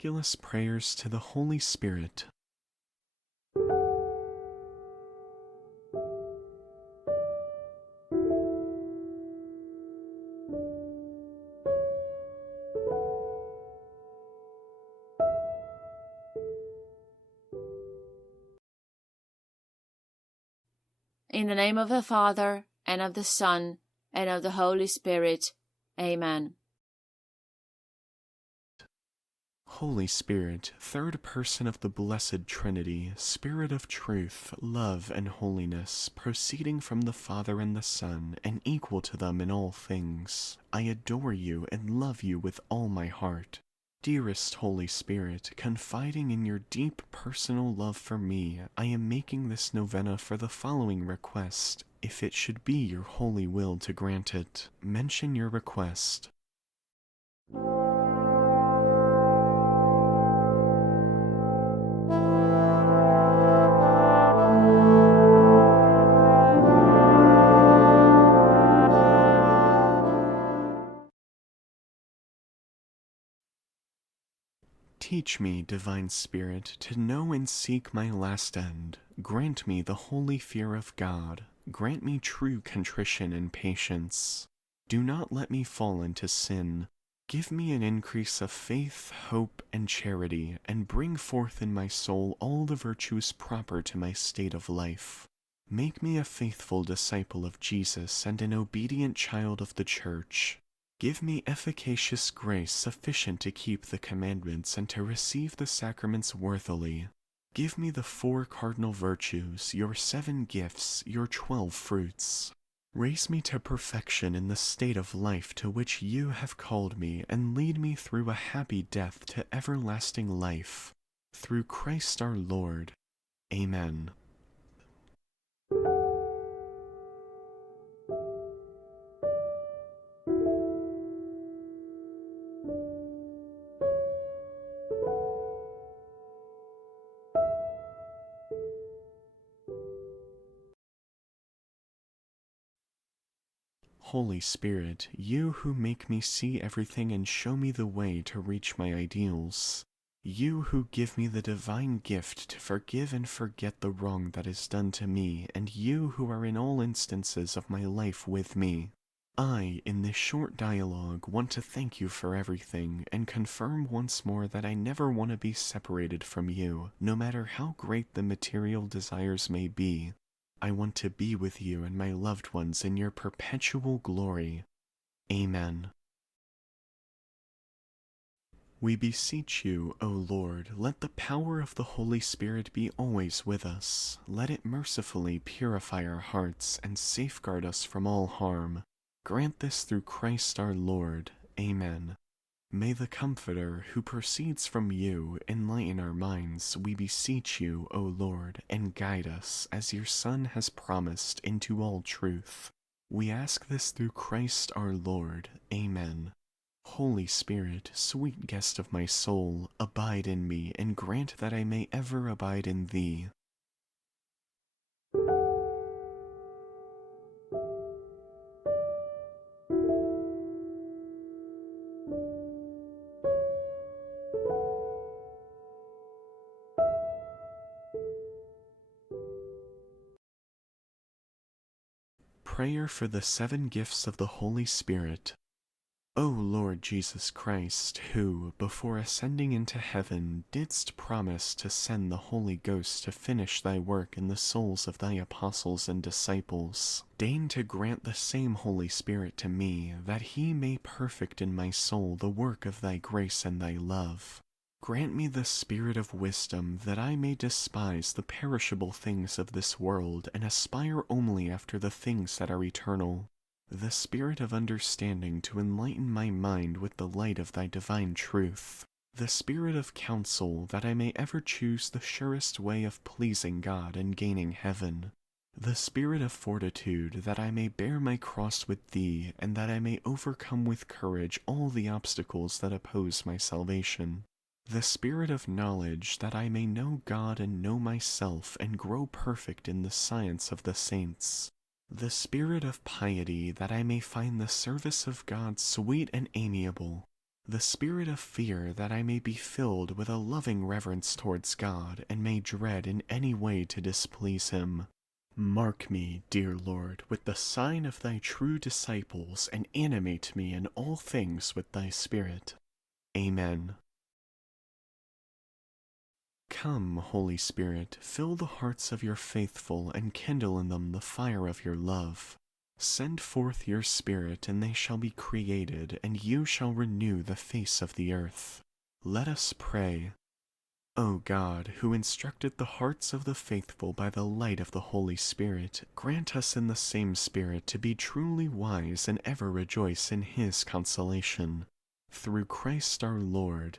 Miraculous Prayers to the Holy Spirit. In the name of the Father, and of the Son, and of the Holy Spirit. Amen. Holy Spirit, third person of the Blessed Trinity, Spirit of truth, love, and holiness, proceeding from the Father and the Son, and equal to them in all things, I adore you and love you with all my heart. Dearest Holy Spirit, confiding in your deep personal love for me, I am making this novena for the following request. If it should be your holy will to grant it, mention your request. Teach me, Divine Spirit, to know and seek my last end. Grant me the holy fear of God. Grant me true contrition and patience. Do not let me fall into sin. Give me an increase of faith, hope, and charity, and bring forth in my soul all the virtues proper to my state of life. Make me a faithful disciple of Jesus and an obedient child of the Church. Give me efficacious grace sufficient to keep the commandments and to receive the sacraments worthily. Give me the 4 cardinal virtues, your 7 gifts, your 12 fruits. Raise me to perfection in the state of life to which you have called me, and lead me through a happy death to everlasting life. Through Christ our Lord. Amen. Holy Spirit, you who make me see everything and show me the way to reach my ideals, you who give me the divine gift to forgive and forget the wrong that is done to me, and you who are in all instances of my life with me, I, in this short dialogue, want to thank you for everything, and confirm once more that I never want to be separated from you, no matter how great the material desires may be. I want to be with you and my loved ones in your perpetual glory. Amen. We beseech you, O Lord, let the power of the Holy Spirit be always with us. Let it mercifully purify our hearts and safeguard us from all harm. Grant this through Christ our Lord. Amen. May the Comforter, who proceeds from you, enlighten our minds, we beseech you, O Lord, and guide us, as your Son has promised, into all truth. We ask this through Christ our Lord. Amen. Holy Spirit, sweet guest of my soul, abide in me, and grant that I may ever abide in thee. Prayer for the 7 gifts of the Holy Spirit. O Lord Jesus Christ, who, before ascending into heaven, didst promise to send the Holy Ghost to finish thy work in the souls of thy apostles and disciples, deign to grant the same Holy Spirit to me, that he may perfect in my soul the work of thy grace and thy love. Grant me the spirit of wisdom, that I may despise the perishable things of this world, and aspire only after the things that are eternal. The spirit of understanding to enlighten my mind with the light of thy divine truth. The spirit of counsel, that I may ever choose the surest way of pleasing God and gaining heaven. The spirit of fortitude, that I may bear my cross with thee, and that I may overcome with courage all the obstacles that oppose my salvation. The spirit of knowledge, that I may know God and know myself, and grow perfect in the science of the saints. The spirit of piety, that I may find the service of God sweet and amiable. the spirit of fear, that I may be filled with a loving reverence towards God, and may dread in any way to displease him. Mark me, dear Lord, with the sign of thy true disciples, and animate me in all things with thy Spirit. Amen. Come, Holy Spirit, fill the hearts of your faithful, and kindle in them the fire of your love. Send forth your Spirit, and they shall be created, and you shall renew the face of the earth. Let us pray. O God, who instructed the hearts of the faithful by the light of the Holy Spirit, grant us in the same Spirit to be truly wise and ever rejoice in his consolation. Through Christ our Lord.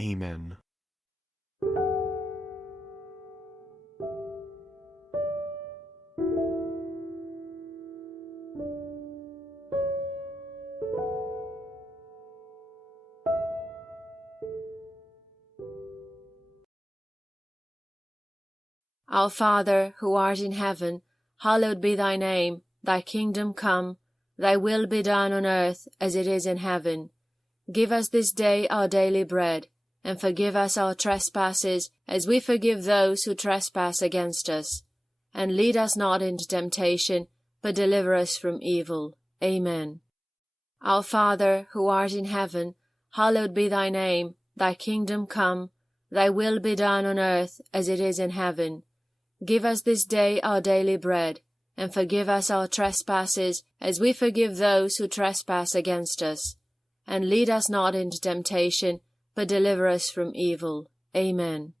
Amen. Our Father, who art in heaven, hallowed be thy name. Thy kingdom come, thy will be done on earth as it is in heaven. Give us this day our daily bread, and forgive us our trespasses as we forgive those who trespass against us. And lead us not into temptation, but deliver us from evil. Amen. Our Father, who art in heaven, hallowed be thy name. Thy kingdom come, thy will be done on earth as it is in heaven. Give us this day our daily bread, and forgive us our trespasses as we forgive those who trespass against us. And lead us not into temptation, but deliver us from evil. Amen.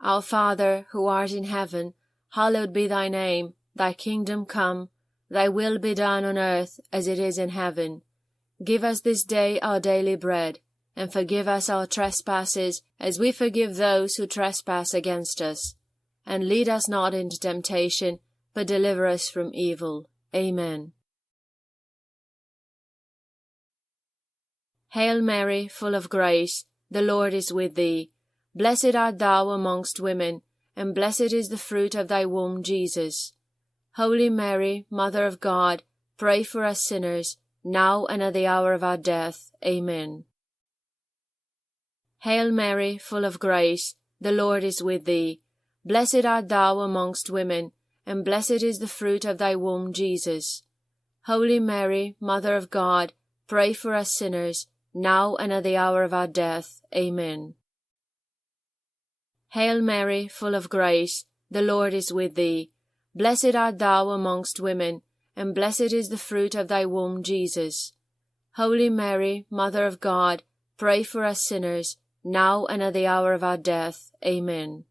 Our Father, who art in heaven, hallowed be thy name. Thy kingdom come, thy will be done on earth as it is in heaven. Give us this day our daily bread, and forgive us our trespasses as we forgive those who trespass against us. And lead us not into temptation, but deliver us from evil. Amen. Hail Mary, full of grace, the Lord is with thee. Blessed art thou amongst women, and blessed is the fruit of thy womb, Jesus. Holy Mary, Mother of God, pray for us sinners, now and at the hour of our death. Amen. Hail Mary, full of grace, the Lord is with thee. Blessed art thou amongst women, and blessed is the fruit of thy womb, Jesus. Holy Mary, Mother of God, pray for us sinners, now and at the hour of our death. Amen. Hail Mary, full of grace, the Lord is with thee. Blessed art thou amongst women, and blessed is the fruit of thy womb, Jesus. Holy Mary, Mother of God, pray for us sinners, now and at the hour of our death. Amen.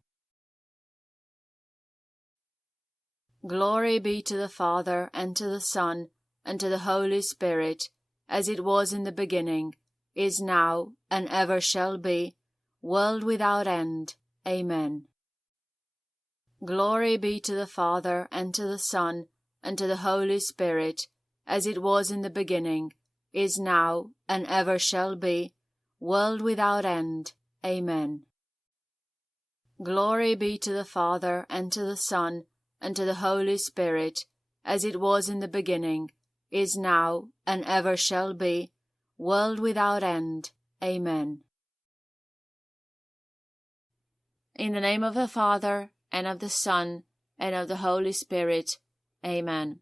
Glory be to the Father, and to the Son, and to the Holy Spirit, as it was in the beginning, is now, and ever shall be, world without end. Amen. Glory be to the Father, and to the Son, and to the Holy Spirit, as it was in the beginning, is now, and ever shall be, world without end. Amen. Glory be to the Father, and to the Son, and to the Holy Spirit, as it was in the beginning, is now, and ever shall be, world without end. Amen. In the name of the Father, and of the Son, and of the Holy Spirit. Amen.